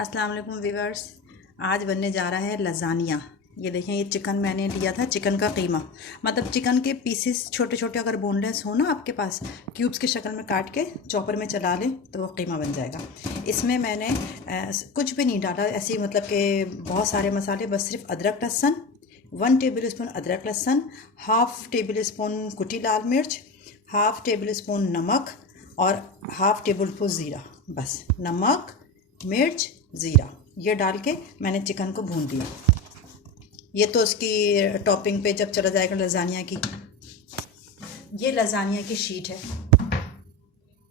अस्सलाम वालेकुम व्यूअर्स। आज बनने जा रहा है लजानिया। ये देखें, ये चिकन मैंने लिया था, चिकन का कीमा, मतलब चिकन के पीसेस छोटे छोटे अगर बोनलेस हो ना आपके पास, क्यूब्स की शक्ल में काट के चॉपर में चला लें तो वो कीमा बन जाएगा। इसमें मैंने कुछ भी नहीं डाला ऐसे, मतलब कि बहुत सारे मसाले, बस सिर्फ अदरक लहसुन, 1 टेबल स्पून अदरक लहसुन, हाफ़ टेबल स्पून कुटी लाल मिर्च, हाफ़ टेबल स्पून नमक और हाफ़ टेबल स्पून ज़ीरा। बस नमक, मिर्च, ज़ीरा ये डाल के मैंने चिकन को भून दिया। ये तो उसकी टॉपिंग पे जब चला जाएगा लजानिया की। ये लजानिया की शीट है।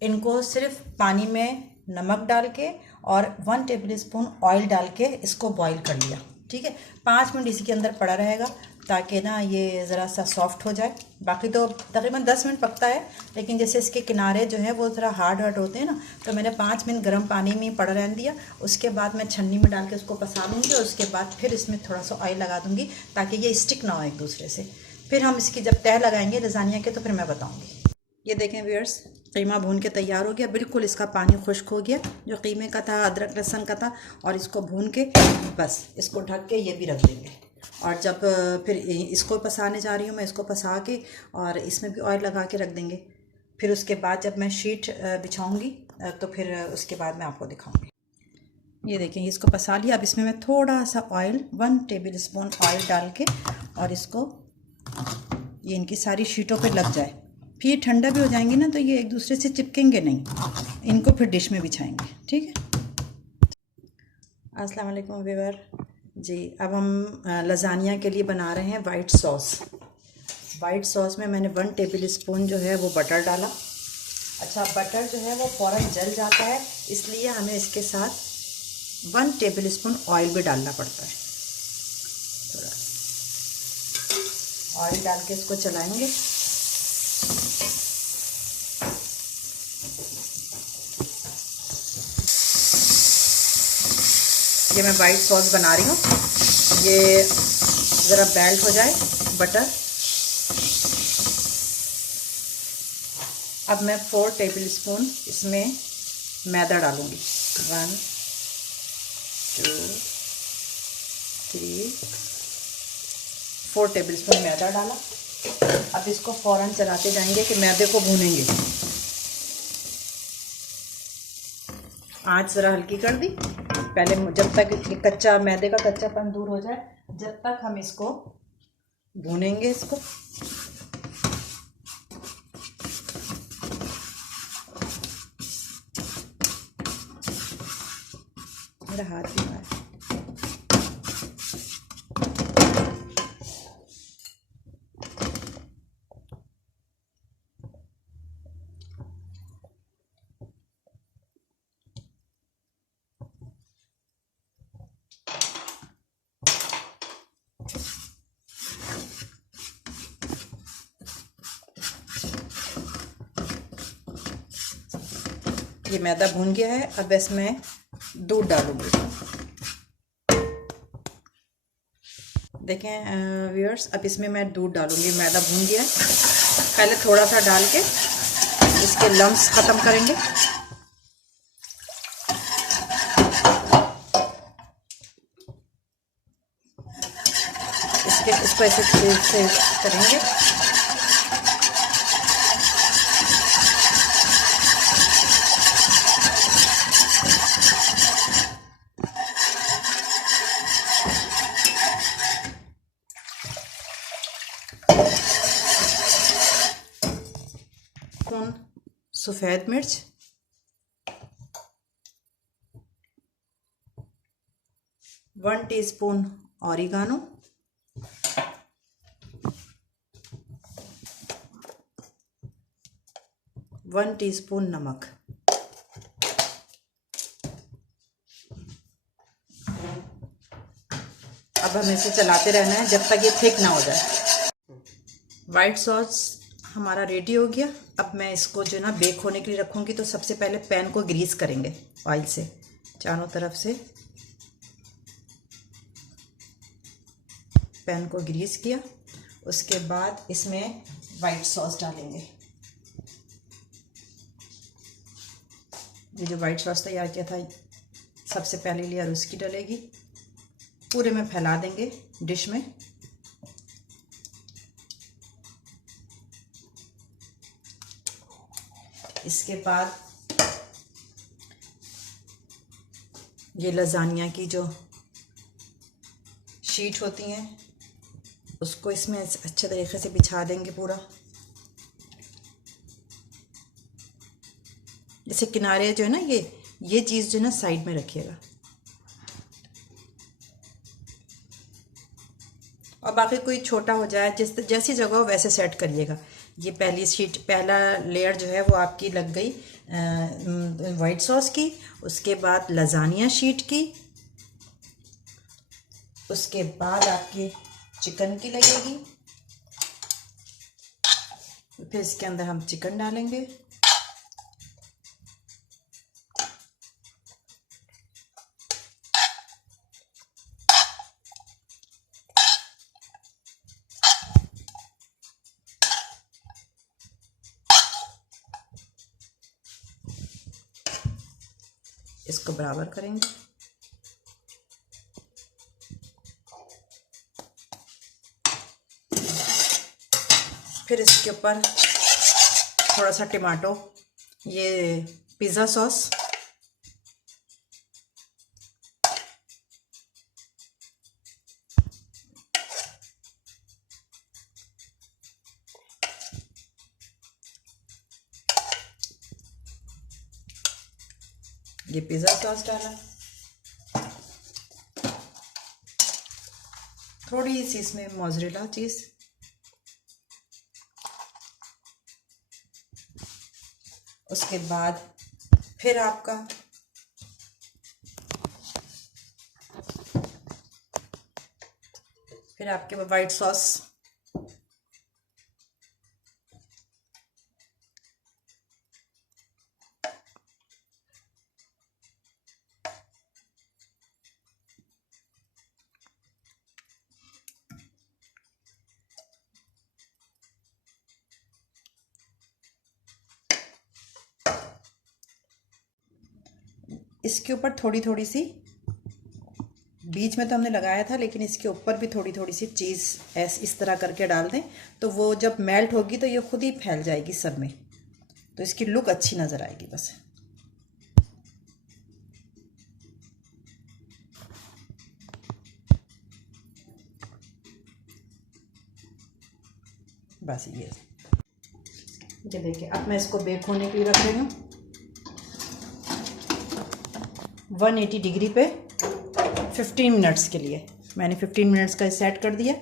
इनको सिर्फ पानी में नमक डाल के और 1 टेबल स्पून ऑयल डाल के इसको बॉईल कर लिया। ठीक है, 5 मिनट इसी के अंदर पड़ा रहेगा ताकि ना ये ज़रा सा सॉफ्ट हो जाए। बाकी तो तकरीबन 10 मिनट पकता है, लेकिन जैसे इसके किनारे जो है वो ज़रा हार्ड होते हैं ना, तो मैंने 5 मिनट गर्म पानी में पड़ा रहने दिया। उसके बाद मैं छन्नी में डाल के उसको पसा लूँगी और उसके बाद फिर इसमें थोड़ा सा ऑयल लगा दूँगी ताकि ये स्टिक ना हो एक दूसरे से। फिर हम इसकी जब तह लगाएंगे लजानिया के तो फिर मैं बताऊँगी। ये देखें व्यूअर्स, कीमा भून के तैयार हो गया, बिल्कुल इसका पानी खुश्क हो गया जो कीमे का था, अदरक लहसुन का था। और इसको भून के बस इसको ढक के ये भी रख देंगे। और जब फिर इसको पसाने जा रही हूँ मैं, इसको पसा के और इसमें भी ऑयल लगा के रख देंगे। फिर उसके बाद जब मैं शीट बिछाऊँगी तो फिर उसके बाद मैं आपको दिखाऊँगी। ये देखें, इसको पसा लिया। अब इसमें मैं थोड़ा सा ऑयल, 1 टेबल स्पून ऑयल डाल के और इसको ये इनकी सारी शीटों पे लग जाए। फिर ठंडा भी हो जाएंगे ना तो ये एक दूसरे से चिपकेंगे नहीं। इनको फिर डिश में बिछाएंगे। ठीक है। अस्सलाम वालेकुम व्यूअर जी। अब हम लजानिया के लिए बना रहे हैं वाइट सॉस। वाइट सॉस में मैंने 1 टेबल स्पून जो है वो बटर डाला। अच्छा, बटर जो है वो फ़ौरन जल जाता है, इसलिए हमें इसके साथ 1 टेबल स्पून ऑयल भी डालना पड़ता है। थोड़ा ऑयल डाल के इसको चलाएंगे। ये मैं वाइट सॉस बना रही हूँ। ये ज़रा मेल्ट हो जाए बटर। अब मैं 4 टेबल स्पून इसमें मैदा डालूँगी। 1 2 3 4 टेबल स्पून मैदा डाला। अब इसको फ़ौरन चलाते जाएंगे कि मैदे को भूनेंगे। आँच ज़रा हल्की कर दी पहले, जब तक कच्चा मैदे का कच्चापन दूर हो जाए, जब तक हम इसको भूनेंगे। इसको मेरा हाथ भी है। ये मैदा भून गया है। अब इसमें दूध डालूंगी। देखें व्यूअर्स, अब इसमें मैं दूध डालूंगी। मैदा भून गया है, पहले थोड़ा सा डाल के इसके लम्स ख़त्म करेंगे। इसको ऐसे करेंगे। सफ़ेद मिर्च, 1 टीस्पून ऑरिगानो, 1 टीस्पून नमक। अब हमें इसे चलाते रहना है जब तक ये थिक ना हो जाए। वाइट सॉस हमारा रेडी हो गया। अब मैं इसको जो ना बेक होने के लिए रखूँगी, तो सबसे पहले पैन को ग्रीस करेंगे ऑयल से चारों तरफ से। पैन को ग्रीस किया, उसके बाद इसमें वाइट सॉस डालेंगे। ये जो वाइट सॉस तैयार किया था सबसे पहले लेयर उसकी डलेगी, पूरे में फैला देंगे डिश में। इसके बाद ये लजानिया की जो शीट होती हैं उसको इसमें अच्छे तरीके से बिछा देंगे पूरा। जैसे किनारे जो है ना, ये चीज़ जो है ना साइड में रखिएगा, और बाकी कोई छोटा हो जाए जैसी जगह हो वैसे सेट करिएगा। ये पहली शीट, पहला लेयर जो है वो आपकी लग गई वाइट सॉस की, उसके बाद लजानिया शीट की, उसके बाद आपकी चिकन की लगेगी, फिर इसके अंदर हम चिकन डालेंगे, इसको बराबर करेंगे। फिर इसके ऊपर थोड़ा सा टमाटो, ये पिज़्ज़ा सॉस, ये पिज़्ज़ा सॉस डाला, थोड़ी सी इसमें मोज़रेला चीज़, उसके बाद फिर आपका आपके वाइट सॉस, इसके ऊपर थोड़ी थोड़ी सी, बीच में तो हमने लगाया था लेकिन इसके ऊपर भी थोड़ी थोड़ी सी चीज़ इस तरह करके डाल दें, तो वो जब मेल्ट होगी तो ये खुद ही फैल जाएगी सब में, तो इसकी लुक अच्छी नज़र आएगी। बस ये देखिए, अब मैं इसको बेक होने के लिए रख रही हूँ 180 डिग्री पे 15 मिनट्स के लिए। मैंने 15 मिनट्स का सेट कर दिया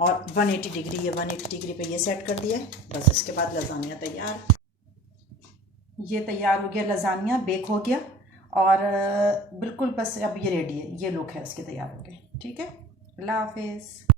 और 180 डिग्री पे ये सेट कर दिया है। बस इसके बाद लजानिया तैयार, ये तैयार हो गया, लजानिया बेक हो गया और बिल्कुल बस अब ये रेडी है, ये लुक है उसके तैयार हो गए। ठीक है, अल्लाह हाफिज़।